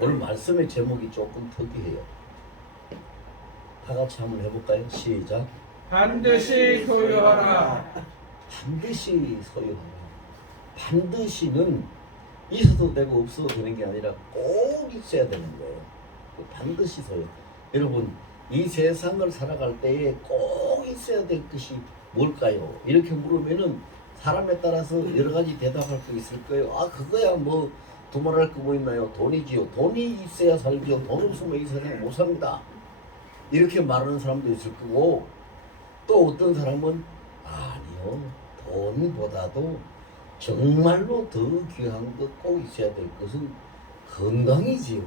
오늘 말씀의 제목이 조금 특이해요. 다 같이 한번 해볼까요? 시작. 반드시 소유하라. 반드시 소유하라. 반드시는 있어도 되고 없어도 되는 게 아니라 꼭 있어야 되는 거예요. 반드시 소유. 여러분, 이 세상을 살아갈 때에 꼭 있어야 될 것이 뭘까요? 이렇게 물으면은 사람에 따라서 여러 가지 대답할 거 있을 거예요. 아, 그거야 뭐 두말할 거 뭐 있나요? 돈이지요. 돈이 있어야 살죠. 돈 없으면 이 세상 못 삽니다. 이렇게 말하는 사람도 있을 거고, 또 어떤 사람은 아니요, 돈보다도 정말로 더 귀한 것 꼭 있어야 될 것은 건강이지요.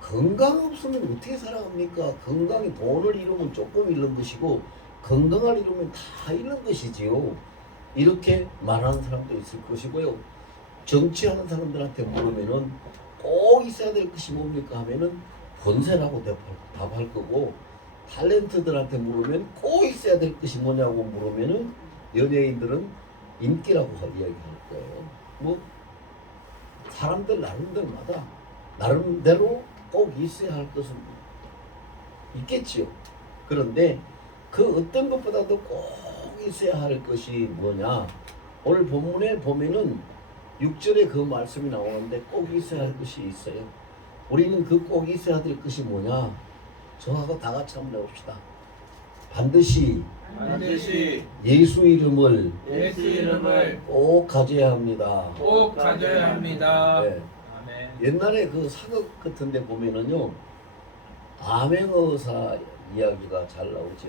건강 없으면 어떻게 살아갑니까? 건강이 돈을 잃으면 조금 잃는 것이고 건강을 잃으면 다 잃는 것이지요. 이렇게 말하는 사람도 있을 것이고요. 정치하는 사람들한테 물으면은 꼭 있어야 될 것이 뭡니까 하면은 권세라고 답할 거고, 탤런트들한테 물으면 꼭 있어야 될 것이 뭐냐고 물으면은 연예인들은 인기라고 이야기할 거예요. 뭐 사람들 나름대로마다 나름대로 꼭 있어야 할 것은 있겠지요. 그런데 그 어떤 것보다도 꼭 있어야 할 것이 뭐냐? 오늘 본문에 보면은 6절에 그 말씀이 나오는데 꼭 있어야 할 것이 있어요. 우리는 그 꼭 있어야 될 것이 뭐냐? 저하고 다 같이 한번 해봅시다. 반드시 예수 이름을 꼭 가져야 합니다. 꼭 가져야 합니다. 네. 아멘. 옛날에 그 사극 같은 데 보면은요, 암행어사 이야기가 잘 나오죠.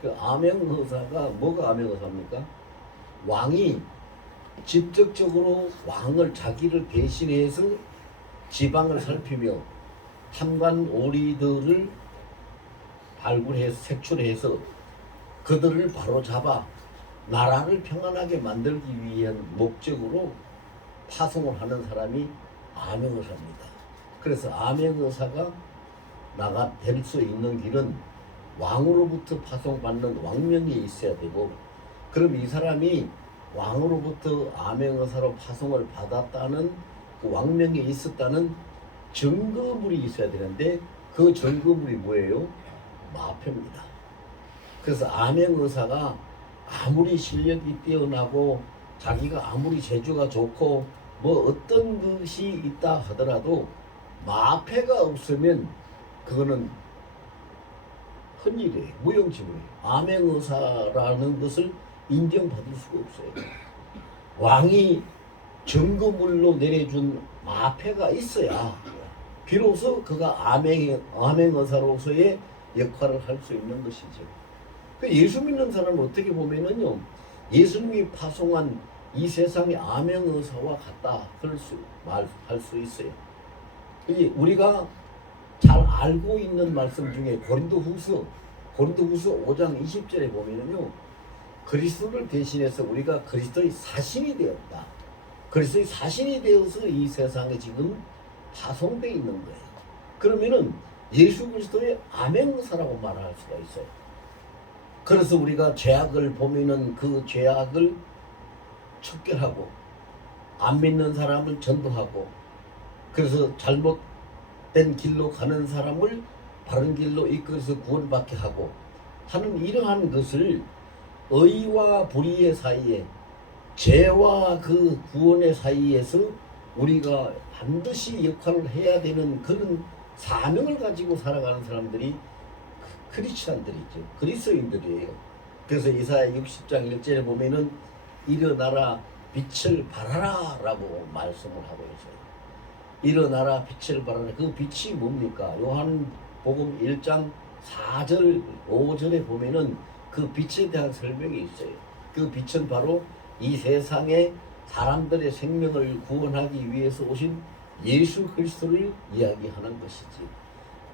그 암행어사가 뭐가 암행어사입니까? 왕이 직접적으로 왕을 자기를 대신해서 지방을 살피며 탐관 오리들을 발굴해서 색출해서 그들을 바로잡아 나라를 평안하게 만들기 위한 목적으로 파송을 하는 사람이 암행어사입니다. 그래서 암행어사가 될 수 있는 길은 왕으로부터 파송받는 왕명이 있어야 되고, 그럼 이 사람이 왕으로부터 암행어사로 파송을 받았다는 그 왕명이 있었다는 증거물이 있어야 되는데, 그 증거물이 뭐예요? 마표입니다. 그래서 암행어사가 아무리 실력이 뛰어나고 자기가 아무리 재주가 좋고 뭐 어떤 것이 있다 하더라도 마패가 없으면 그거는 헛일이에요. 무용지물이에요. 암행어사라는 것을 인정받을 수가 없어요. 왕이 증거물로 내려준 마패가 있어야 비로소 그가 암행어사로서의 역할을 할 수 있는 것이죠. 예수 믿는 사람은 어떻게 보면은요, 예수님이 파송한 이 세상의 암행어사와 같다 할 수 있어요. 우리가 잘 알고 있는 말씀 중에 고린도후서 5장 20절에 보면은요, 그리스도를 대신해서 우리가 그리스도의 사신이 되었다. 그리스도의 사신이 되어서 이 세상에 지금 파송되어 있는 거예요. 그러면은 예수 그리스도의 암행어사라고 말할 수가 있어요. 그래서 우리가 죄악을 보면은 그 죄악을 척결하고, 안 믿는 사람을 전도하고, 그래서 잘못된 길로 가는 사람을 바른 길로 이끌어서 구원받게 하고 하는 이러한 것을 의와 불의의 사이에, 죄와 그 구원의 사이에서 우리가 반드시 역할을 해야 되는 그런 사명을 가지고 살아가는 사람들이 크리스찬들이죠. 그리스도인들이에요. 그래서 이사야 60장 1절에 보면은 일어나라 빛을 발하라 라고 말씀을 하고 있어요. 일어나라 빛을 발하라. 그 빛이 뭡니까? 요한복음 1장 4절 5절에 보면은 그 빛에 대한 설명이 있어요. 그 빛은 바로 이 세상에 사람들의 생명을 구원하기 위해서 오신 예수 그리스도를 이야기하는 것이지.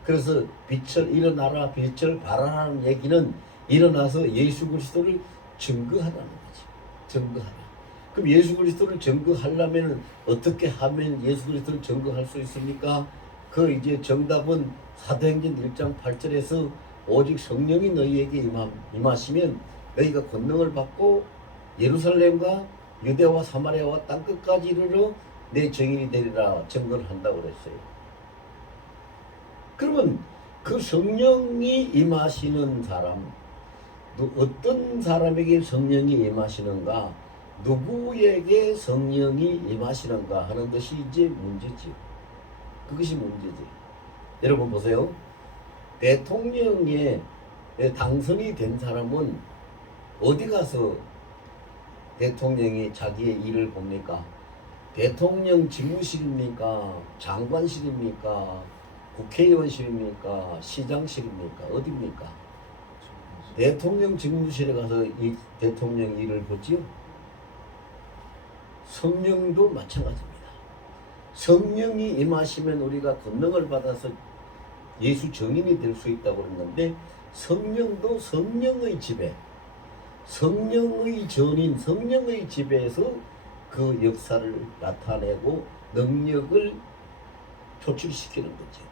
그래서 빛을 일어나라 빛을 발하라는 얘기는 일어나서 예수 그리스도를 증거하라는 거지. 증거하라. 그럼 예수 그리스도를 증거하려면 어떻게 하면 예수 그리스도를 증거할 수 있습니까? 그 이제 정답은 사도행전 1장 8절에서 오직 성령이 너희에게 임하시면 너희가 권능을 받고 예루살렘과 유대와 사마리아와 땅끝까지 이르러 내 증인이 되리라 증거를 한다고 그랬어요. 그러면 그 성령이 임하시는 사람, 어떤 사람에게 성령이 임하시는가, 누구에게 성령이 임하시는가 하는 것이 이제 문제지. 그것이 문제지. 여러분 보세요. 대통령에 당선이 된 사람은 어디 가서 대통령이 자기의 일을 봅니까? 대통령 집무실입니까? 장관실입니까? 국회의원실입니까? 시장실입니까? 어디입니까? 대통령 집무실에 가서 이 대통령 일을 보지요. 성령도 마찬가지입니다. 성령이 임하시면 우리가 권능을 받아서 예수 증인이 될 수 있다고 그랬는데, 성령도 성령의 지배, 성령의 전인, 성령의 지배에서 그 역사를 나타내고 능력을 표출시키는 거죠.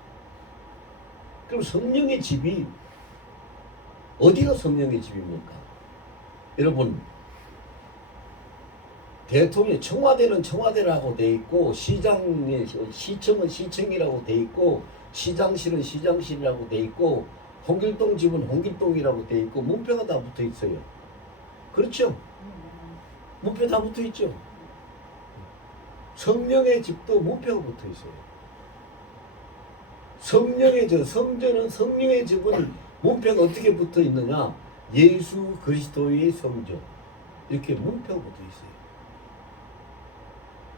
그럼 성령의 집이 어디가 성령의 집입니까? 여러분, 대통령 청와대는 청와대라고 돼 있고, 시청은 시청이라고 돼 있고, 시장실은 시장실이라고 돼 있고, 홍길동 집은 홍길동이라고 돼 있고, 문표가 다 붙어 있어요. 그렇죠? 문표 다 붙어 있죠. 성령의 집도 문표가 붙어 있어요. 성령의 집, 성전은, 성령의 집은 문표가 어떻게 붙어 있느냐? 예수 그리스도의 성전, 이렇게 문표가 붙어 있어요.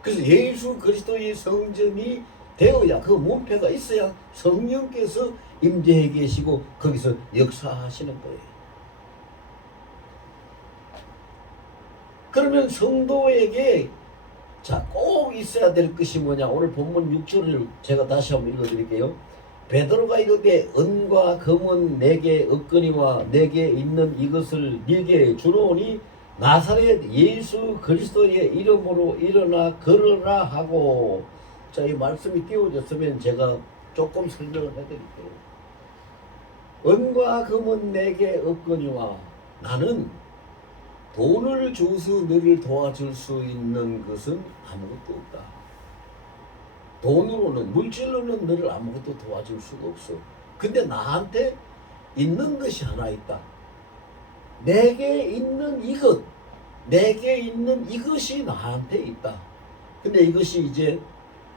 그래서 예수 그리스도의 성전이 되어야, 그 문표가 있어야 성령께서 임재해 계시고 거기서 역사하시는 거예요. 그러면 성도에게 꼭 있어야 될 것이 뭐냐? 오늘 본문 6절을 제가 다시 한번 읽어드릴게요. 베드로가 이르되 은과 금은 내게 없거니와 내게 있는 이것을 네게 주노니 나사렛 예수 그리스도의 이름으로 일어나 걸으라 하고. 자, 이 말씀이 띄워졌으면 제가 조금 설명을 해드릴게요. 은과 금은 내게 없거니와, 나는 돈을 줘서 너를 도와줄 수 있는 것은 아무것도 없다. 돈으로는, 물질로는 너를 아무것도 도와줄 수가 없어. 근데 나한테 있는 것이 하나 있다. 내게 있는 이것, 내게 있는 이것이 나한테 있다. 근데 이것이 이제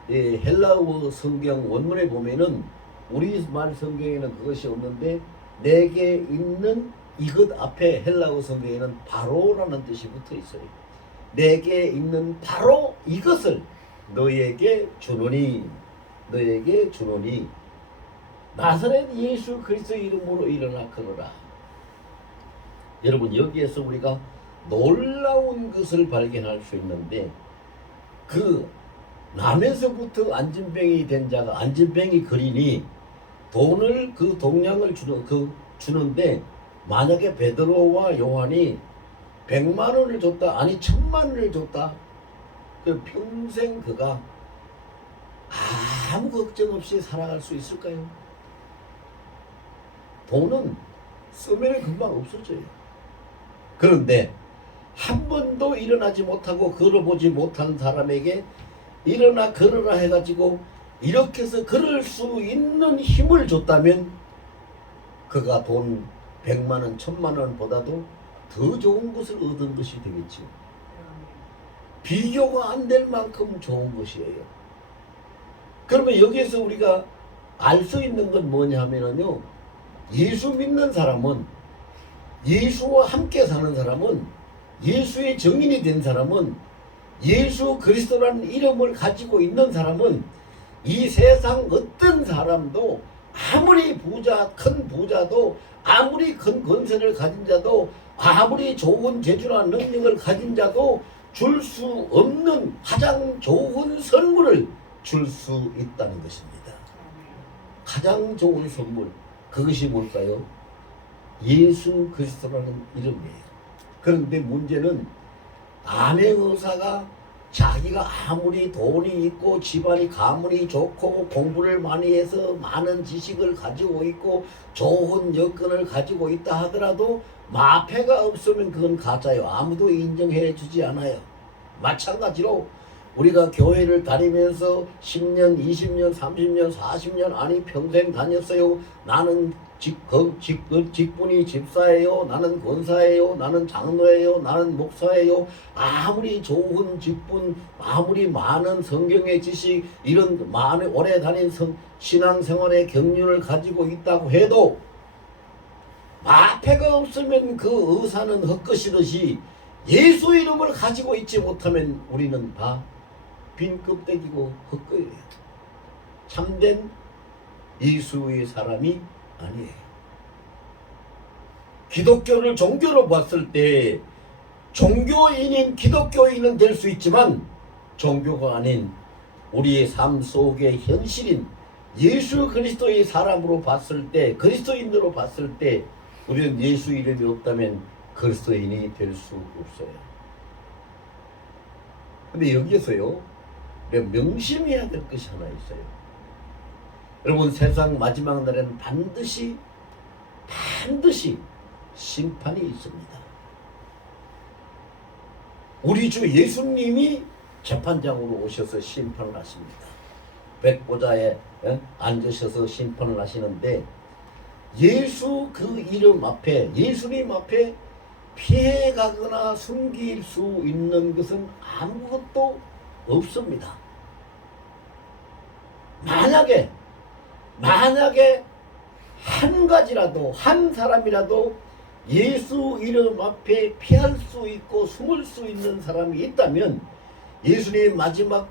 헬라어 성경 원문에 보면은, 우리말 성경에는 그것이 없는데, 내게 있는 이것 앞에 헬라어 성경에는 바로라는 뜻이 붙어 있어요. 내게 있는 바로 이것을 너에게 주노니, 너에게 주노니 나사렛 예수 그리스도 이름으로 일어나 걸어라. 여러분, 여기에서 우리가 놀라운 것을 발견할 수 있는데, 그 남에서부터 안진병이 된 자가 안진병이 걸리니 돈을, 그 동량을 주는데, 만약에 베드로와 요한이 100만 원을 줬다, 아니 1000만 원을 줬다, 그 평생 그가 아무 걱정 없이 살아갈 수 있을까요? 돈은 쓰면 금방 없어져요. 그런데 한 번도 일어나지 못하고 걸어보지 못한 사람에게 일어나 걸어라 해가지고 이렇게 해서 걸을 수 있는 힘을 줬다면, 그가 돈 100만 원, 1000만 원보다도 더 좋은 것을 얻은 것이 되겠죠. 비교가 안 될 만큼 좋은 것이에요. 그러면 여기에서 우리가 알 수 있는 건 뭐냐 하면요, 예수 믿는 사람은, 예수와 함께 사는 사람은, 예수의 증인이 된 사람은, 예수 그리스도라는 이름을 가지고 있는 사람은 이 세상 어떤 사람도, 아무리 큰 부자도, 아무리 큰 권세를 가진 자도, 아무리 좋은 재주나 능력을 가진 자도 줄 수 없는 가장 좋은 선물을 줄 수 있다는 것입니다. 가장 좋은 선물, 그것이 뭘까요? 예수 그리스도라는 이름이에요. 그런데 문제는 암행의사가 자기가 아무리 돈이 있고 집안이 가문이 좋고 공부를 많이 해서 많은 지식을 가지고 있고 좋은 여건을 가지고 있다 하더라도 마패가 없으면 그건 가짜요. 아무도 인정해 주지 않아요. 마찬가지로 우리가 교회를 다니면서 10년, 20년, 30년, 40년 아니 평생 다녔어요. 나는 직분이 집사예요. 나는 권사예요. 나는 장로예요. 나는 목사예요. 아무리 좋은 직분, 아무리 많은 성경의 지식, 이런 많은 오래 다닌 신앙생활의 경륜을 가지고 있다고 해도 마패가 없으면 그 의사는 헛것이듯이 예수 이름을 가지고 있지 못하면 우리는 다 빈 껍데기고 헛거예요. 참된 예수의 사람이 아니에요. 기독교를 종교로 봤을 때 종교인인 기독교인은 될 수 있지만 종교가 아닌 우리의 삶 속의 현실인 예수 그리스도의 사람으로 봤을 때, 그리스도인으로 봤을 때 우리는 예수 이름이 없다면 그리스도인이 될 수 없어요. 근데 여기에서요, 명심해야 될 것이 하나 있어요. 여러분, 세상 마지막 날에는 반드시 심판이 있습니다. 우리 주 예수님이 재판장으로 오셔서 심판을 하십니다. 백보자에 앉으셔서 심판을 하시는데, 예수 그 이름 앞에, 예수님 앞에 피해가거나 숨길 수 있는 것은 아무것도 없습니다. 만약에 한 가지라도, 한 사람이라도 예수 이름 앞에 피할 수 있고 숨을 수 있는 사람이 있다면, 예수님 마지막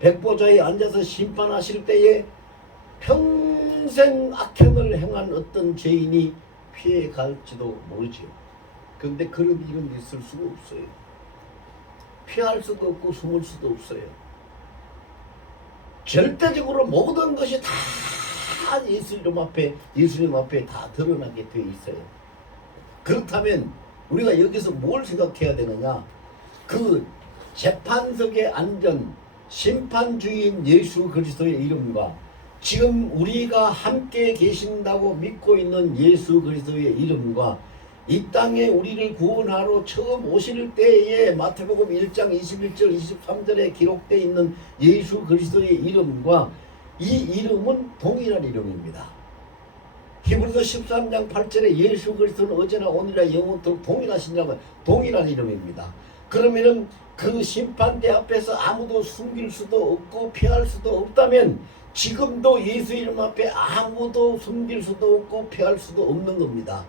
백보자에 앉아서 심판하실 때에 평생 악행을 행한 어떤 죄인이 피해갈지도 모르지요. 그런데 그런 일은 있을 수가 없어요. 피할 수도 없고 숨을 수도 없어요. 절대적으로 모든 것이 다 예수님 앞에 다 드러나게 되어 있어요. 그렇다면 우리가 여기서 뭘 생각해야 되느냐? 그 재판석에 앉은 심판주인 예수 그리스도의 이름과 지금 우리가 함께 계신다고 믿고 있는 예수 그리스도의 이름과 이 땅에 우리를 구원하러 처음 오실 때에 마태복음 1장 21절 23절에 기록되어 있는 예수 그리스도의 이름과 이 이름은 동일한 이름입니다. 히브리서 13장 8절에 예수 그리스도는 어제나 오늘이나 영원토록 동일하시냐고, 동일한 이름입니다. 그러면은 그 심판대 앞에서 아무도 숨길 수도 없고 피할 수도 없다면 지금도 예수 이름 앞에 아무도 숨길 수도 없고 피할 수도 없는 겁니다.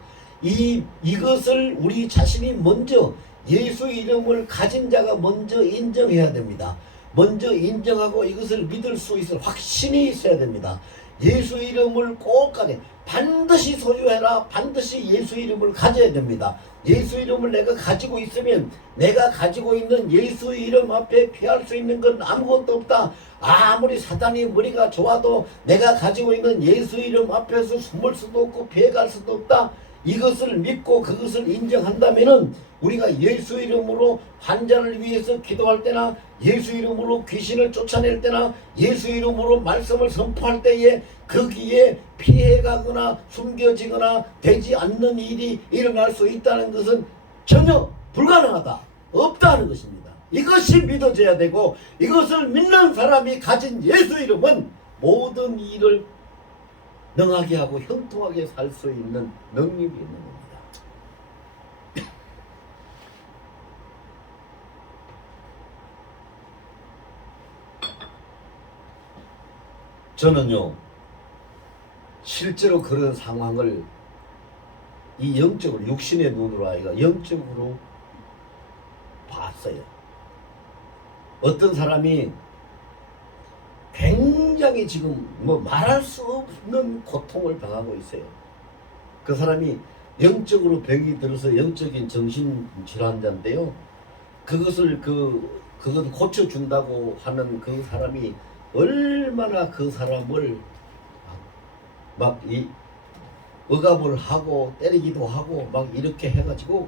이것을 우리 자신이 먼저 예수 이름을 가진 자가 먼저 인정해야 됩니다. 먼저 인정하고 이것을 믿을 수 있을 확신이 있어야 됩니다. 예수 이름을 꼭 반드시 소유해라. 반드시 예수 이름을 가져야 됩니다. 예수 이름을 내가 가지고 있으면 내가 가지고 있는 예수 이름 앞에 피할 수 있는 건 아무것도 없다. 아무리 사단이 머리가 좋아도 내가 가지고 있는 예수 이름 앞에서 숨을 수도 없고 피해갈 수도 없다. 이것을 믿고 그것을 인정한다면은 우리가 예수 이름으로 환자를 위해서 기도할 때나 예수 이름으로 귀신을 쫓아낼 때나 예수 이름으로 말씀을 선포할 때에 거기에 피해가거나 숨겨지거나 되지 않는 일이 일어날 수 있다는 것은 전혀 불가능하다, 없다는 것입니다. 이것이 믿어져야 되고, 이것을 믿는 사람이 가진 예수 이름은 모든 일을 능하게 하고 형통하게 살 수 있는 능력이 있는 겁니다. 저는요, 실제로 그런 상황을 이 영적으로, 육신의 눈으로 아니라 영적으로 봤어요. 어떤 사람이 굉장히 지금 말할 수 없는 고통을 당하고 있어요. 그 사람이 영적으로 병이 들어서 영적인 정신질환자인데요. 그것을 그것 고쳐준다고 하는 그 사람이 얼마나 그 사람을 막 억압을 하고 때리기도 하고 막 이렇게 해가지고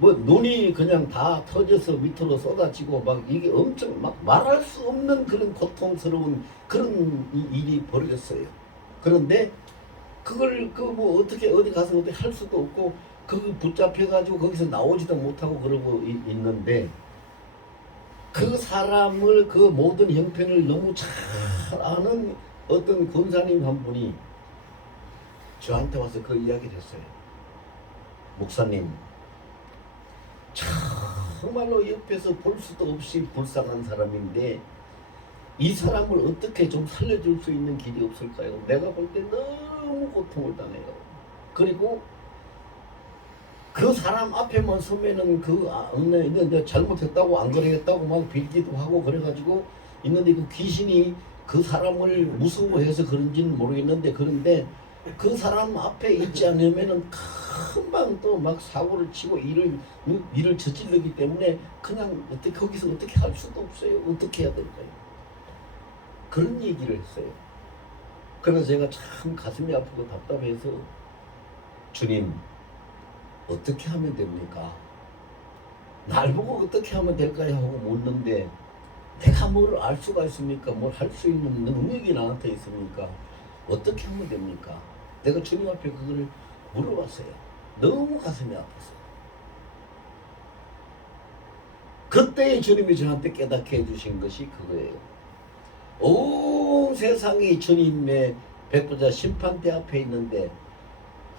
눈이 그냥 다 터져서 밑으로 쏟아지고 막 이게 엄청 막 말할 수 없는 그런 고통스러운 그런 일이 벌어졌어요. 그런데 그걸 어떻게 어디 가서 어떻게 할 수도 없고 그거 붙잡혀가지고 거기서 나오지도 못하고 그러고 있는데 그 사람을 그 모든 형편을 너무 잘 아는 어떤 권사님 한 분이 저한테 와서 그 이야기를 했어요. 목사님, 정말로 옆에서 볼 수도 없이 불쌍한 사람인데 이 사람을 어떻게 좀 살려줄 수 있는 길이 없을까요? 내가 볼 때 너무 고통을 당해요. 그리고 그 사람 앞에만 서면은 있는데 잘못했다고 안 그러겠다고 막 빌기도 하고 그래가지고 있는데 그 귀신이 그 사람을 무서워해서 그런지는 모르겠는데 그런데 그 사람 앞에 있지 않으면은 금방 또 막 사고를 치고 일을 저지르기 때문에 그냥 어떻게 거기서 어떻게 할 수도 없어요. 어떻게 해야 될까요? 그런 얘기를 했어요. 그래서 제가 참 가슴이 아프고 답답해서 주님 어떻게 하면 됩니까? 날 보고 어떻게 하면 될까요? 하고 묻는데 내가 뭘 알 수가 있습니까? 뭘 할 수 있는 능력이 나한테 있습니까? 어떻게 하면 됩니까? 내가 주님 앞에 그걸 물어봤어요. 너무 가슴이 아팠어요. 그때 주님이 저한테 깨닫게 해주신 것이 그거예요. 온 세상이 주님의 백보자 심판대 앞에 있는데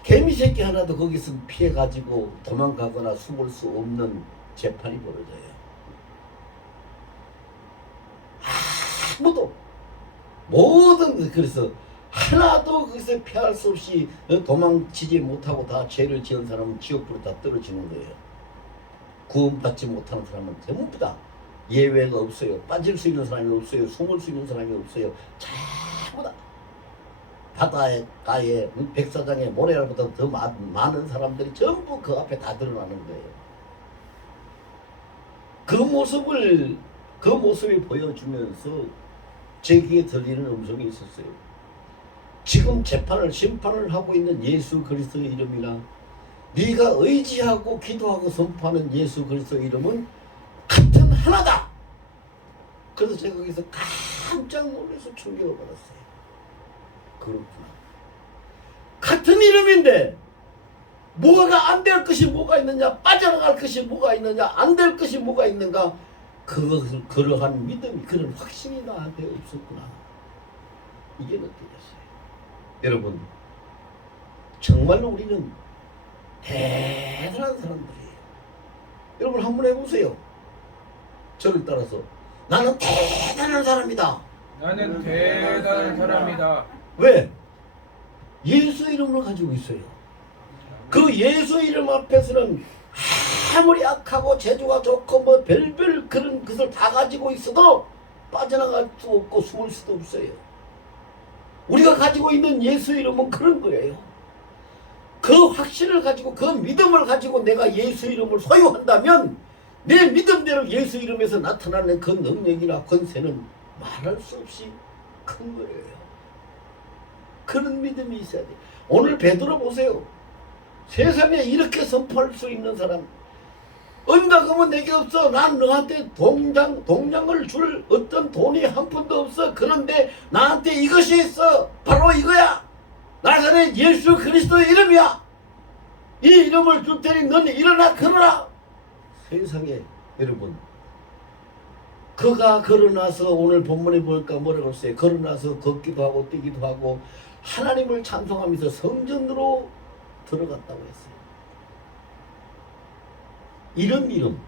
개미 새끼 하나도 거기서 피해가지고 도망가거나 숨을 수 없는 재판이 벌어져요. 아무도 모든 그래서 하나도 거기서 피할 수 없이 도망치지 못하고 다 죄를 지은 사람은 지옥으로 다 떨어지는 거예요. 구원받지 못하는 사람은 전부 다 예외가 없어요. 빠질 수 있는 사람이 없어요. 숨을 수 있는 사람이 없어요. 전부 다 바다에 가에 백사장에 모래알보다 더 많은 사람들이 전부 그 앞에 다 드러나는 거예요. 그 모습이 보여주면서 제 귀에 들리는 음성이 있었어요. 지금 심판을 하고 있는 예수 그리스도의 이름이나 네가 의지하고 기도하고 선포하는 예수 그리스도의 이름은 같은 하나다. 그래서 제가 거기서 깜짝 놀라서 충격을 받았어요. 그렇구나. 같은 이름인데 뭐가 안 될 것이 뭐가 있느냐, 빠져나갈 것이 뭐가 있느냐, 안 될 것이 뭐가 있는가, 그러한 믿음이, 그런 확신이 나한테 없었구나. 이게 느껴졌어요. 여러분, 정말로 우리는 대단한 사람들이에요. 여러분 한번 해보세요. 저를 따라서 나는 대단한 사람이다. 나는 대단한 사람이다. 왜? 예수 이름을 가지고 있어요. 그 예수 이름 앞에서는 아무리 악하고 재주가 좋고 뭐 별별 그런 것을 다 가지고 있어도 빠져나갈 수 없고 숨을 수도 없어요. 우리가 가지고 있는 예수 이름은 그런 거예요. 그 확신을 가지고 그 믿음을 가지고 내가 예수 이름을 소유한다면 내 믿음대로 예수 이름에서 나타나는 그 능력이나 권세는 말할 수 없이 큰 거예요. 그런 믿음이 있어야 돼요. 오늘 베드로 보세요. 세상에 이렇게 선포할 수 있는 사람, 은가금은 내게 없어. 난 너한테 동량을 줄 어떤 돈이 한 푼도 없어. 그런데 나한테 이것이 있어. 바로 이거야. 나사렛 예수 그리스도의 이름이야. 이 이름을 줄 테니 너는 일어나 걸어라. 세상에 여러분, 그가 걸어나서 오늘 본문에 볼까 뭐라고 했어요. 걸어나서 걷기도 하고 뛰기도 하고 하나님을 찬송하면서 성전으로 들어갔다고 했어요. 이런 이름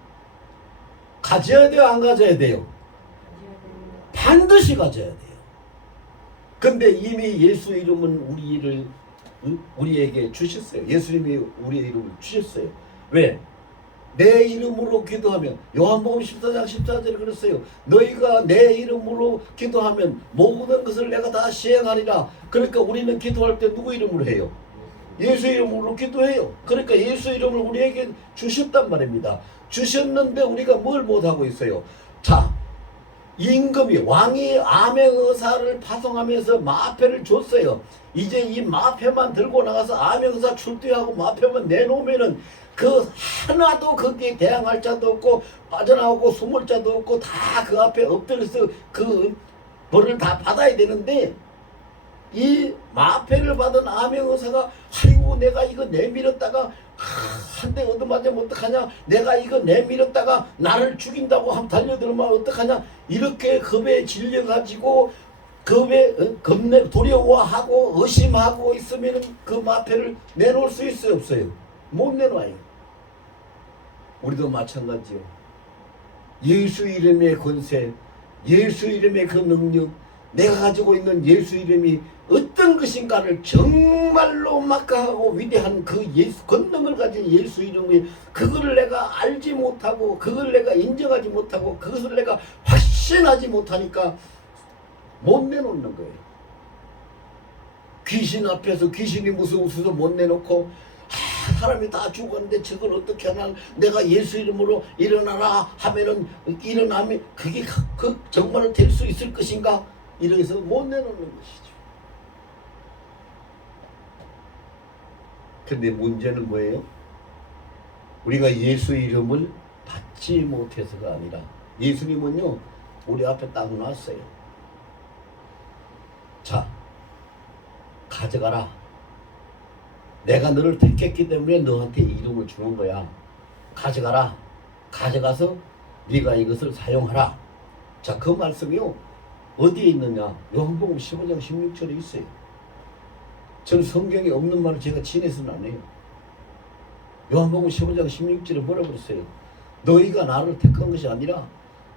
가져야 돼요, 안 가져야 돼요? 반드시 가져야 돼요. 근데 이미 예수 이름은 우리에게 주셨어요. 예수님이 우리의 이름을 주셨어요. 왜? 내 이름으로 기도하면, 요한복음 14장 14절에 그랬어요. 너희가 내 이름으로 기도하면 모든 것을 내가 다 시행하리라. 그러니까 우리는 기도할 때 누구 이름으로 해요? 예수 이름으로 기도해요. 그러니까 예수 이름을 우리에게 주셨단 말입니다. 주셨는데 우리가 뭘 못하고 있어요? 자, 임금이, 왕이 암행의사를 파송하면서 마패를 줬어요. 이제 이 마패만 들고 나가서 암행의사 출두하고 마패만 내놓으면은 그 하나도 거기에 대항할 자도 없고 빠져나오고 숨을 자도 없고 다 그 앞에 엎드려서 그 벌을 다 받아야 되는데 이 마패를 받은 암행의사가 아이고 내가 이거 내밀었다가 한 대 얻어맞으면 어떡하냐, 내가 이거 내밀었다가 나를 죽인다고 한번 달려들면 어떡하냐, 이렇게 겁에 질려가지고 겁내 두려워하고 의심하고 있으면 그 마패를 내놓을 수 있어요 없어요? 못 내놔요. 우리도 마찬가지요. 예수 이름의 권세, 예수 이름의 그 능력, 내가 가지고 있는 예수 이름이 어떤 것인가를 정말로 막강하고 위대한 그 예수 권능을 가진 예수 이름이, 그거를 내가 알지 못하고 그걸 내가 인정하지 못하고 그것을 내가 확신하지 못하니까 못 내놓는 거예요. 귀신 앞에서 귀신이 무서워서 못 내놓고 사람이 다 죽었는데 저걸 어떻게 하나, 내가 예수 이름으로 일어나라 하면은 일어나면 그게 정말로 될 수 있을 것인가, 이래서 못 내놓는 것이죠. 근데 문제는 뭐예요? 우리가 예수 이름을 받지 못해서가 아니라, 예수님은요 우리 앞에 딱 놨어요. 자, 가져가라. 내가 너를 택했기 때문에 너한테 이름을 주는 거야. 가져가라. 가져가서 네가 이것을 사용하라. 자, 그 말씀이요 어디에 있느냐? 요한복음 15장 16절에 있어요. 저는 성경에 없는 말을 제가 지내서는 안 해요. 요한복음 15장 16절에 뭐라고 그랬어요? 너희가 나를 택한 것이 아니라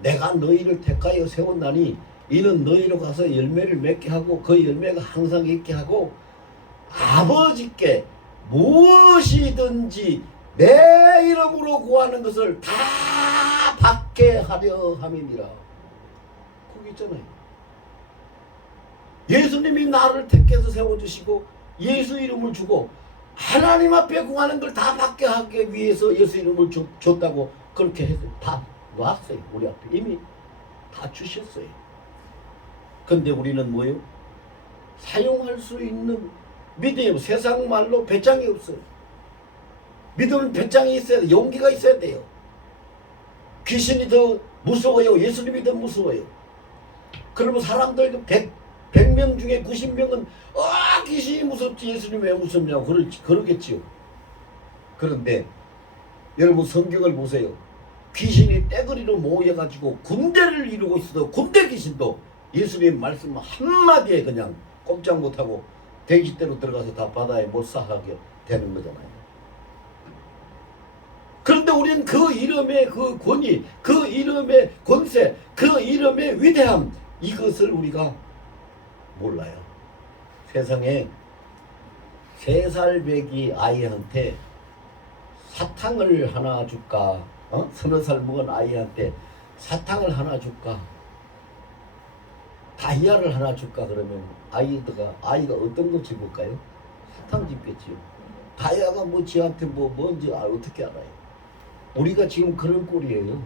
내가 너희를 택하여 세웠나니 이는 너희로 가서 열매를 맺게 하고 그 열매가 항상 있게 하고 아버지께 무엇이든지 내 이름으로 구하는 것을 다 받게 하려 함이니라. 거기 있잖아요. 예수님이 나를 택해서 세워주시고 예수 이름을 주고 하나님 앞에 구하는 걸 다 받게 하기 위해서 예수 이름을 줬다고 그렇게 해서 다 놨어요. 우리 앞에 이미 다 주셨어요. 근데 우리는 뭐예요? 사용할 수 있는 믿음이, 세상 말로 배짱이 없어요. 믿음은 배짱이 있어야 돼요. 용기가 있어야 돼요. 귀신이 더 무서워요? 예수님이 더 무서워요? 그러면 사람들 100명 중에 90명은 귀신이 무섭지 예수님이 왜 무섭냐고 그러겠지요. 그런데 여러분 성경을 보세요. 귀신이 떼거리로 모여가지고 군대를 이루고 있어도 군대 귀신도 예수님 말씀 한마디에 그냥 꼼짝 못하고 돼지대로 들어가서 다 바다에 몰사하게 되는 거잖아요. 그런데 우리는 그 이름의 그 권위, 그 이름의 권세, 그 이름의 위대함, 이것을 우리가 몰라요. 세상에 3살배기 아이한테 사탕을 하나 줄까? 서너 살 먹은 아이한테 사탕을 하나 줄까? 다이아를 하나 줄까? 그러면 아이가 어떤 거 집을까요? 사탕 집겠지요. 다이아가 뭐 지한테 뭔지 어떻게 알아요? 우리가 지금 그런 꼴이에요.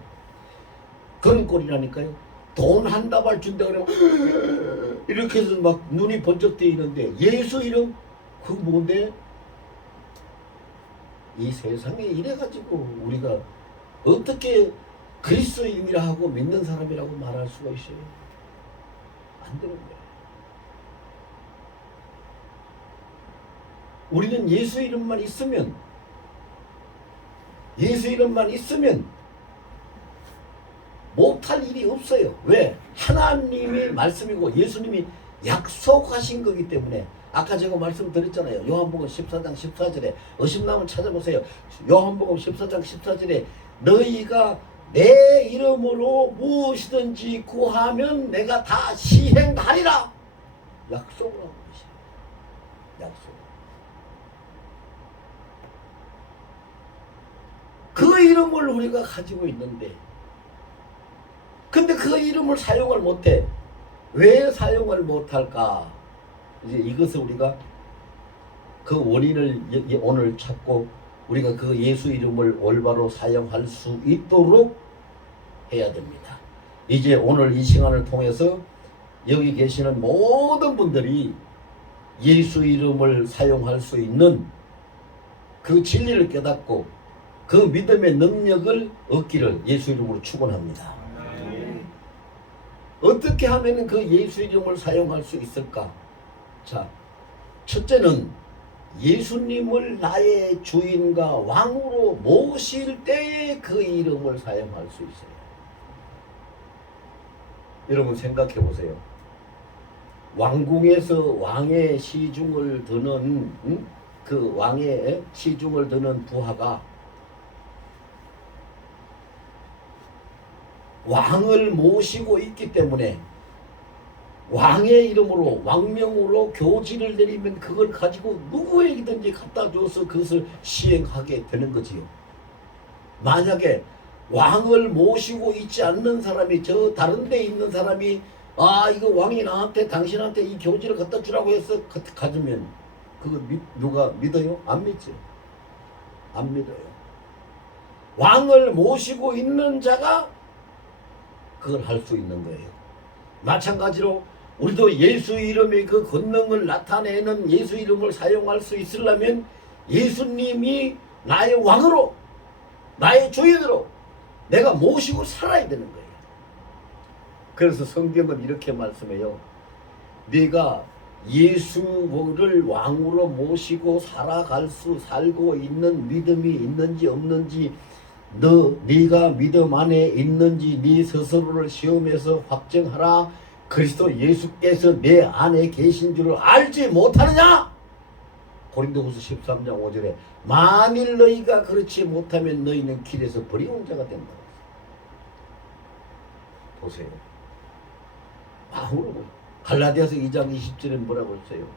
그런 꼴이라니까요. 돈 한 다발 준다 그러면 이렇게 해서 막 눈이 번쩍 뜨이는데 예수 이름 그 뭔데? 이 세상에 이래가지고 우리가 어떻게 그리스도인이라 하고 믿는 사람이라고 말할 수가 있어요? 안 되는 거예요. 우리는 예수 이름만 있으면 못할 일이 없어요. 왜? 하나님이 말씀이고 예수님이 약속하신 거기 때문에. 아까 제가 말씀드렸잖아요. 요한복음 14장 14절에 의심나면 찾아보세요. 요한복음 14장 14절에 너희가 내 이름으로 무엇이든지 구하면 내가 다 시행하리라. 약속을 하고 계세요. 약속. 그 이름을 우리가 가지고 있는데 근데 그 이름을 사용을 못해. 왜 사용을 못할까? 이제 이것을 우리가 그 원인을 오늘 찾고 우리가 그 예수 이름을 올바로 사용할 수 있도록 해야 됩니다. 이제 오늘 이 시간을 통해서 여기 계시는 모든 분들이 예수 이름을 사용할 수 있는 그 진리를 깨닫고 그 믿음의 능력을 얻기를 예수 이름으로 축원합니다. 어떻게 하면 그 예수 이름을 사용할 수 있을까? 자, 첫째는 예수님을 나의 주인과 왕으로 모실 때에 그 이름을 사용할 수 있어요. 여러분 생각해 보세요. 왕궁에서 왕의 시중을 드는 그 왕의 시중을 드는 부하가 왕을 모시고 있기 때문에 왕의 이름으로 왕명으로 교지를 내리면 그걸 가지고 누구에게든지 갖다 줘서 그것을 시행하게 되는 거지요. 만약에 왕을 모시고 있지 않는 사람이 저 다른 데 있는 사람이 이거 왕이 나한테 당신한테 이 교지를 갖다 주라고 해서 가지면 그거 누가 믿어요? 안 믿죠. 안 믿어요. 왕을 모시고 있는 자가 그걸 할 수 있는 거예요. 마찬가지로 우리도 예수 이름의 그 권능을 나타내는 예수 이름을 사용할 수 있으려면 예수님이 나의 왕으로 나의 주인으로 내가 모시고 살아야 되는 거예요. 그래서 성경은 이렇게 말씀해요. 네가 예수를 왕으로 모시고 살고 있는 믿음이 있는지 없는지 네가 믿음 안에 있는지 네 스스로를 시험해서 확정하라. 그리스도 예수께서 내 안에 계신 줄을 알지 못하느냐? 고린도후서 13장 5절에 만일 너희가 그렇지 못하면 너희는 길에서 버리운 자가 된다. 보세요. 왕으로 갈라디아서 2장 20절에 뭐라고 했어요?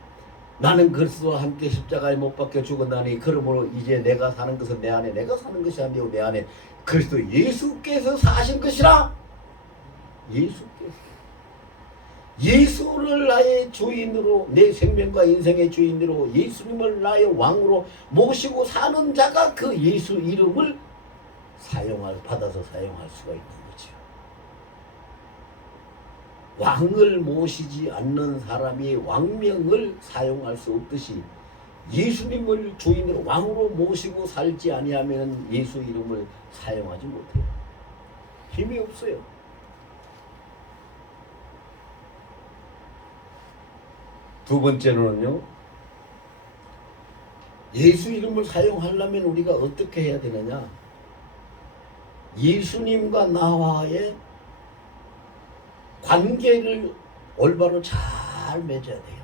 나는 그리스도와 함께 십자가에 못 박혀 죽었나니 그러므로 이제 내가 사는 것은 내 안에 내가 사는 것이 아니오 내 안에 그리스도 예수께서 사신 것이라. 예수를 나의 주인으로 내 생명과 인생의 주인으로 예수님을 나의 왕으로 모시고 사는 자가 그 예수 이름을 받아서 사용할 수가 있는 거죠. 왕을 모시지 않는 사람이 왕명을 사용할 수 없듯이 예수님을 주인으로 왕으로 모시고 살지 아니하면 예수 이름을 사용하지 못해요. 힘이 없어요. 두 번째로는요, 예수 이름을 사용하려면 우리가 어떻게 해야 되느냐? 예수님과 나와의 관계를 올바로 잘 맺어야 돼요.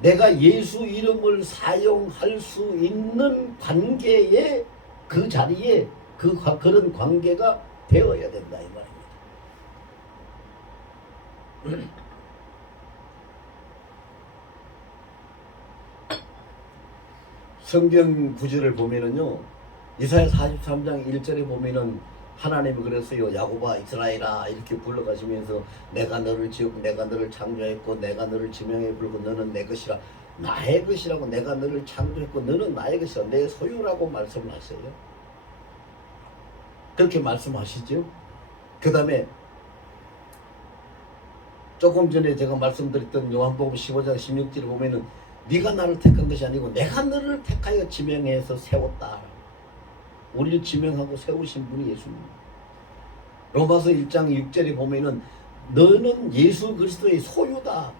내가 예수 이름을 사용할 수 있는 관계에 그 자리에 그런 관계가 되어야 된다 이 말입니다. 성경 구절을 보면은요, 이사야 43장 1절에 보면은 하나님이 그랬어요. 야곱아 이스라엘아 이렇게 불러가시면서 내가 너를 지었고 내가 너를 창조했고 내가 너를 지명해 부르고 너는 내 것이라. 나의 것이라고. 내가 너를 창조했고 너는 나의 것이라. 내 소유라고 말씀하세요. 그렇게 말씀하시죠. 그 다음에 조금 전에 제가 말씀드렸던 요한복음 15장 16절에 보면은 네가 나를 택한 것이 아니고 내가 너를 택하여 지명해서 세웠다. 우리를 지명하고 세우신 분이 예수님입니다. 로마서 1장 6절에 보면은 너는 예수 그리스도의 소유다.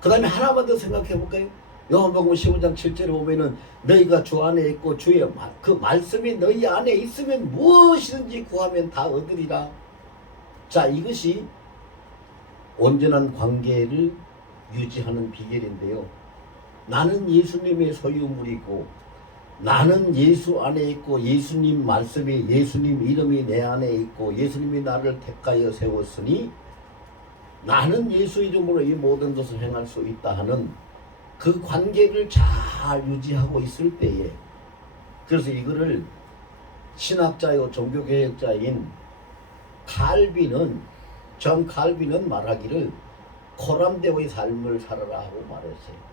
그 다음에 하나만 더 생각해 볼까요? 요한복음 15장 7절에 보면은 너희가 주 안에 있고 주의 그 말씀이 너희 안에 있으면 무엇이든지 구하면 다 얻으리라. 자, 이것이 온전한 관계를 유지하는 비결인데요. 나는 예수님의 소유물이고 나는 예수 안에 있고 예수님 말씀이 예수님 이름이 내 안에 있고 예수님이 나를 택하여 세웠으니 나는 예수 이름으로 이 모든 것을 행할 수 있다 하는 그 관계를 잘 유지하고 있을 때에, 그래서 이거를 신학자요 종교개혁자인 전 칼빈은 말하기를 코람데오의 삶을 살아라 하고 말했어요.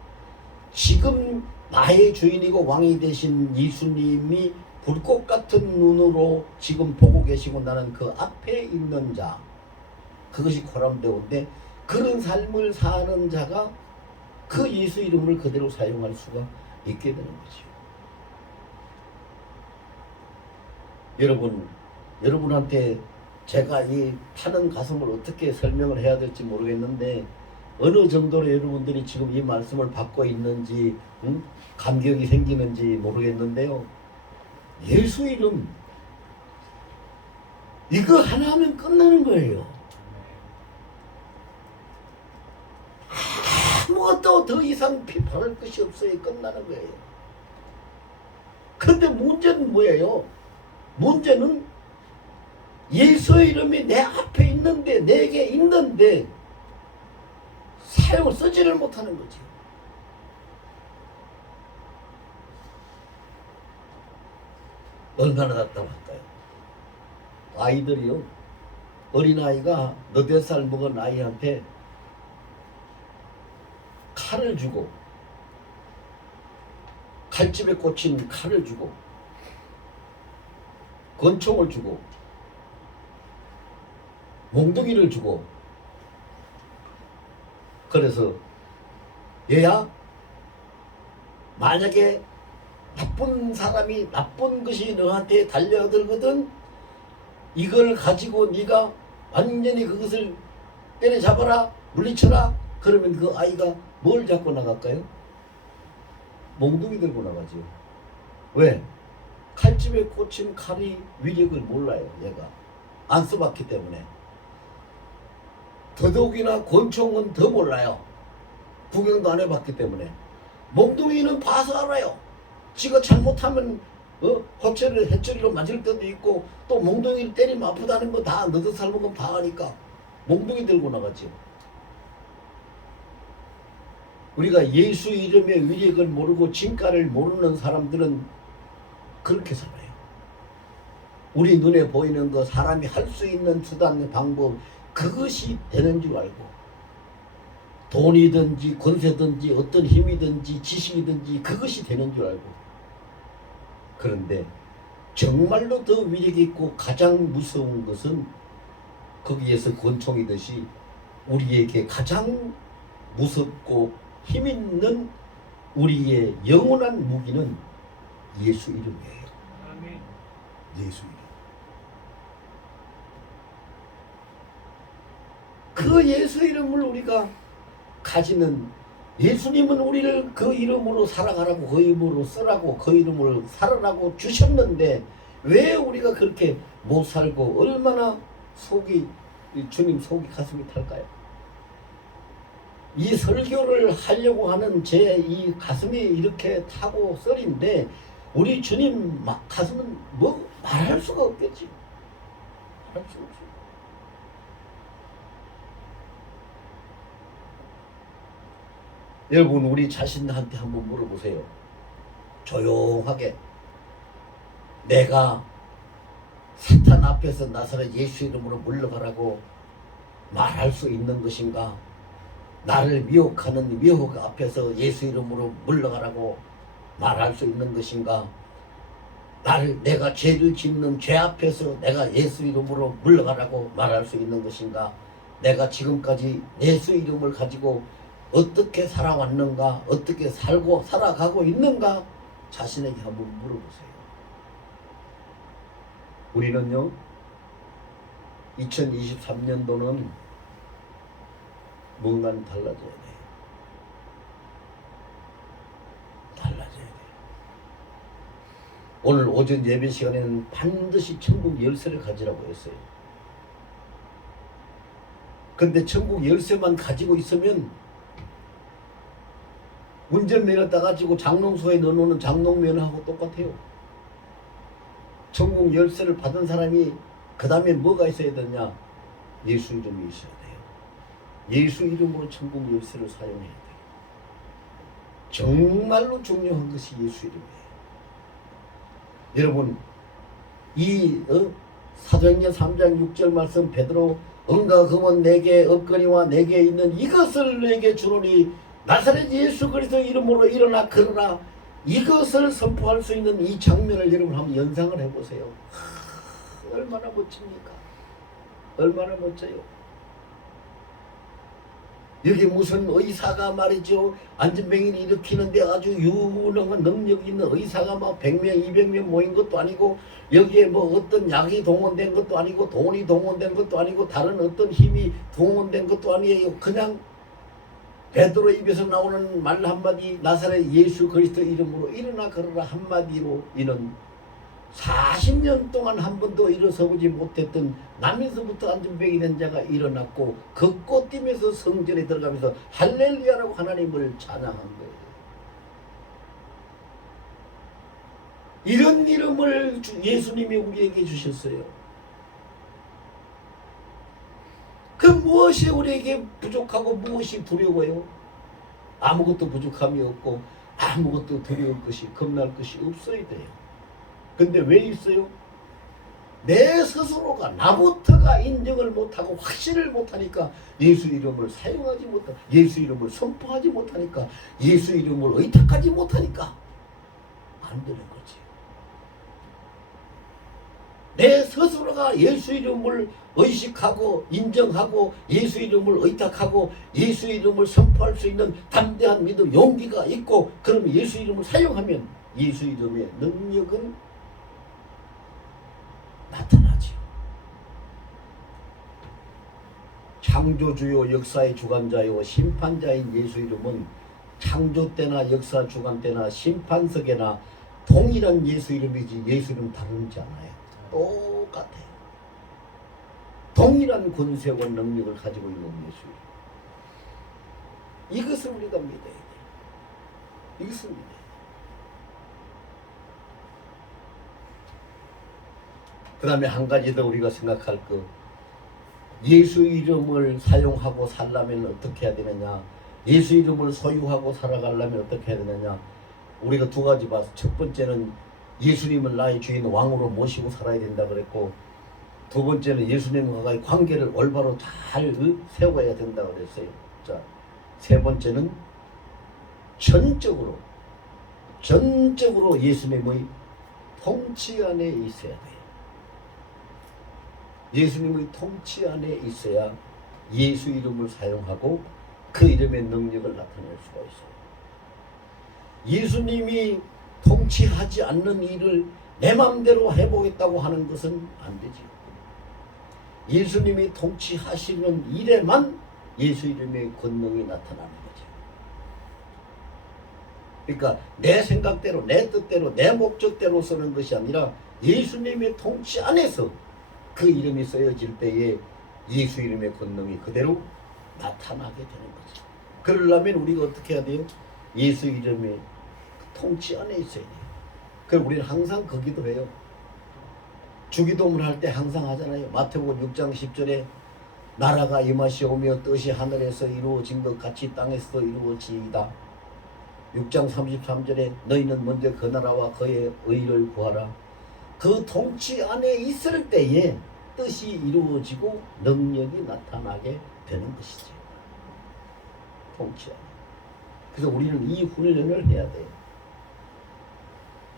지금 나의 주인이고 왕이 되신 예수님이 불꽃 같은 눈으로 지금 보고 계시고 나는 그 앞에 있는 자, 그것이 코람데오인데 그런 삶을 사는 자가 그 예수 이름을 그대로 사용할 수가 있게 되는 거죠. 여러분한테 제가 이 타는 가슴을 어떻게 설명을 해야 될지 모르겠는데 어느 정도로 여러분들이 지금 이 말씀을 받고 있는지 감격이 생기는지 모르겠는데요. 예수 이름 이거 하나 하면 끝나는 거예요. 아무것도 더 이상 바랄 것이 없어요. 끝나는 거예요. 그런데 문제는 뭐예요? 문제는 예수의 이름이 내 앞에 있는데 내게 있는데 사용을 쓰지를 못하는 거지. 얼마나 답답할까요? 아이들이요, 어린아이가 너댓 살 먹은 아이한테 칼을 주고 칼집에 꽂힌 칼을 주고 권총을 주고 몽둥이를 주고 그래서 얘야 만약에 나쁜 사람이 나쁜 것이 너한테 달려들거든 이걸 가지고 네가 완전히 그것을 때려잡아라 물리쳐라 그러면 그 아이가 뭘 잡고 나갈까요? 몽둥이 들고 나가죠. 왜? 칼집에 꽂힌 칼이 위력을 몰라요. 얘가 안 써봤기 때문에. 더더욱이나 권총은 더 몰라요. 구경도 안 해봤기 때문에. 몽둥이는 봐서 알아요. 지가 잘못하면 호체를 해처리로 맞을 때도 있고 또 몽둥이를 때리면 아프다는 거 다 너도 살먹으면 다 아니까 몽둥이 들고 나가죠. 우리가 예수 이름의 위력을 모르고 진가를 모르는 사람들은 그렇게 살아요. 우리 눈에 보이는 거 사람이 할 수 있는 수단 방법 그것이 되는 줄 알고 돈이든지 권세든지 어떤 힘이든지 지식이든지 그것이 되는 줄 알고 그런데 정말로 더 위력 있고 가장 무서운 것은 거기에서 권총이듯이 우리에게 가장 무섭고 힘있는 우리의 영원한 무기는 예수 이름이에요. 아멘. 예수 이름. 그 예수 이름을 우리가 가지는 예수님은 우리를 그 이름으로 살아가라고 그 이름으로 쓰라고 그 이름으로 살아라고 주셨는데 왜 우리가 그렇게 못 살고 얼마나 주님 속이 가슴이 탈까요? 이 설교를 하려고 하는 제 이 가슴이 이렇게 타고 썰인데 우리 주님 가슴은 뭐 말할 수가 없겠지. 말할 수가 없어. 여러분 우리 자신한테 한번 물어보세요. 조용하게 내가 사탄 앞에서 나사렛 예수 이름으로 물러가라고 말할 수 있는 것인가? 나를 미혹하는 미혹 앞에서 예수 이름으로 물러가라고 말할 수 있는 것인가? 내가 죄를 짓는 죄 앞에서 내가 예수 이름으로 물러가라고 말할 수 있는 것인가? 내가 지금까지 예수 이름을 가지고 어떻게 살아왔는가? 어떻게 살아가고 있는가? 자신에게 한번 물어보세요. 우리는요 2023년도는 뭔가는 달라져야 돼요. 달라져야 돼요. 오늘 오전 예배 시간에는 반드시 천국 열쇠를 가지라고 했어요. 근데 천국 열쇠만 가지고 있으면 운전면허 따가지고 장롱소에 넣어놓는 장롱면허하고 똑같아요. 천국 열쇠를 받은 사람이 그 다음에 뭐가 있어야 되냐? 예수 이름이 있어야 돼요. 예수 이름으로 천국 열쇠를 사용해야 돼요. 정말로 중요한 것이 예수 이름이에요. 여러분 이 사도행전 3장 6절 말씀 베드로 은과 금은 내게 없거니와 내게 있는 이것을 내게 주노니 나사렛 예수 그리스도 이름으로 일어나 걸어라. 이것을 선포할 수 있는 이 장면을 여러분 한번 연상을 해보세요. 얼마나 멋집니까? 얼마나 멋져요. 여기 무슨 의사가 말이죠. 안진뱅이를 일으키는데 아주 유능한 능력 있는 의사가 막 100명, 200명 모인 것도 아니고 여기에 뭐 어떤 약이 동원된 것도 아니고 돈이 동원된 것도 아니고 다른 어떤 힘이 동원된 것도 아니에요. 그냥 베드로 입에서 나오는 말 한마디 나사렛 예수 그리스도 이름으로 일어나 걸어라 한마디로 이는 40년 동안 한 번도 일어서보지 못했던 남에서부터 안진뱅이 된 자가 일어났고 걷고 뛰면서 성전에 들어가면서 할렐루야라고 하나님을 찬양한 거예요. 이런 이름을 예수님이 우리에게 주셨어요. 그 무엇이 우리에게 부족하고 무엇이 두려워요? 아무것도 부족함이 없고 아무것도 두려울 것이 겁날 것이 없어야 돼요. 근데 왜 있어요? 내 스스로가 나부터가 인정을 못하고 확신을 못하니까 예수 이름을 사용하지 못하고 예수 이름을 선포하지 못하니까 예수 이름을 의탁하지 못하니까 안 되는 거지. 내 스스로가 예수 이름을 의식하고 인정하고 예수 이름을 의탁하고 예수 이름을 선포할 수 있는 담대한 믿음 용기가 있고 그럼 예수 이름을 사용하면 예수 이름의 능력은 나타나죠. 창조주요 역사의 주관자요 심판자인 예수 이름은 창조 때나 역사 주관 때나 심판석에나 동일한 예수 이름이지 예수 이름 다르지 않아요. 똑같아요. 동일한 권세와 능력을 가지고 있는 예수 이름. 이것을 우리가 믿어야 돼요. 이것을 믿어야 돼요. 그 다음에 한 가지 더 우리가 생각할 거 예수 이름을 사용하고 살려면 어떻게 해야 되느냐 예수 이름을 소유하고 살아가려면 어떻게 해야 되느냐 우리가 두 가지 봐서 첫 번째는 예수님을 나의 주인 왕으로 모시고 살아야 된다 그랬고 두 번째는 예수님과의 관계를 올바로 잘 세워야 된다 그랬어요. 자, 세 번째는 전적으로 예수님의 통치 안에 있어야 돼요. 예수님의 통치 안에 있어야 예수 이름을 사용하고 그 이름의 능력을 나타낼 수가 있어요. 예수님이 통치하지 않는 일을 내 마음대로 해보겠다고 하는 것은 안 되지요. 예수님이 통치하시는 일에만 예수 이름의 권능이 나타나는 거죠. 그러니까 내 생각대로 내 뜻대로 내 목적대로 쓰는 것이 아니라 예수님의 통치 안에서 그 이름이 쓰여질 때에 예수 이름의 권능이 그대로 나타나게 되는 거죠. 그러려면 우리가 어떻게 해야 돼요? 예수 이름의 통치 안에 있어야 돼요. 그럼 우리는 항상 그 기도해요. 주기도문 할 때 항상 하잖아요. 마태복음 6장 10절에 나라가 임하시오며 뜻이 하늘에서 이루어진 것 같이 땅에서도 이루어지이다. 6장 33절에 너희는 먼저 그 나라와 그의 의를 구하라. 그 통치 안에 있을 때에 뜻이 이루어지고 능력이 나타나게 되는 것이죠. 통치 안에. 그래서 우리는 이 훈련을 해야 돼요.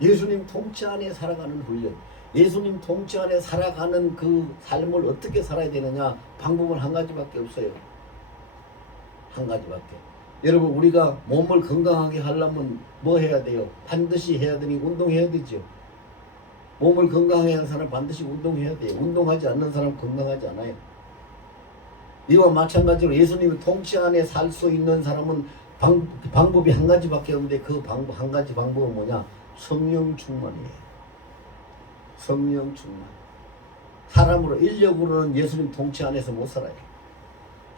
예수님 통치 안에 살아가는 훈련. 예수님 통치 안에 살아가는 그 삶을 어떻게 살아야 되느냐? 방법은 한 가지밖에 없어요. 한 가지밖에. 여러분 우리가 몸을 건강하게 하려면 뭐 해야 돼요? 반드시 해야 되니 운동해야 되죠. 몸을 건강하게 하는 사람은 반드시 운동해야 돼요. 운동하지 않는 사람은 건강하지 않아요. 이와 마찬가지로 예수님이 통치 안에 살 수 있는 사람은 방법이 한 가지밖에 없는데 그 방법 한 가지 방법은 뭐냐? 성령 충만이에요. 성령 충만. 사람으로 인력으로는 예수님 통치 안에서 못 살아요.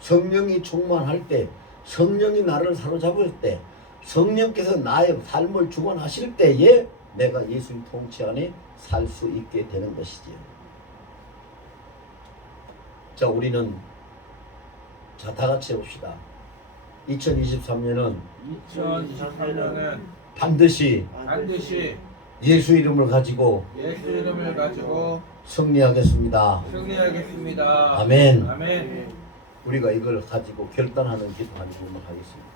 성령이 충만할 때, 성령이 나를 사로잡을 때, 성령께서 나의 삶을 주관하실 때에 내가 예수님 통치 안에 살 수 있게 되는 것이지요. 자, 우리는 다 같이 해봅시다. 2023년은 반드시 예수 이름을 가지고 승리하겠습니다. 아멘. 아멘. 우리가 이걸 가지고 결단하는 기도하는 부분을 하겠습니다.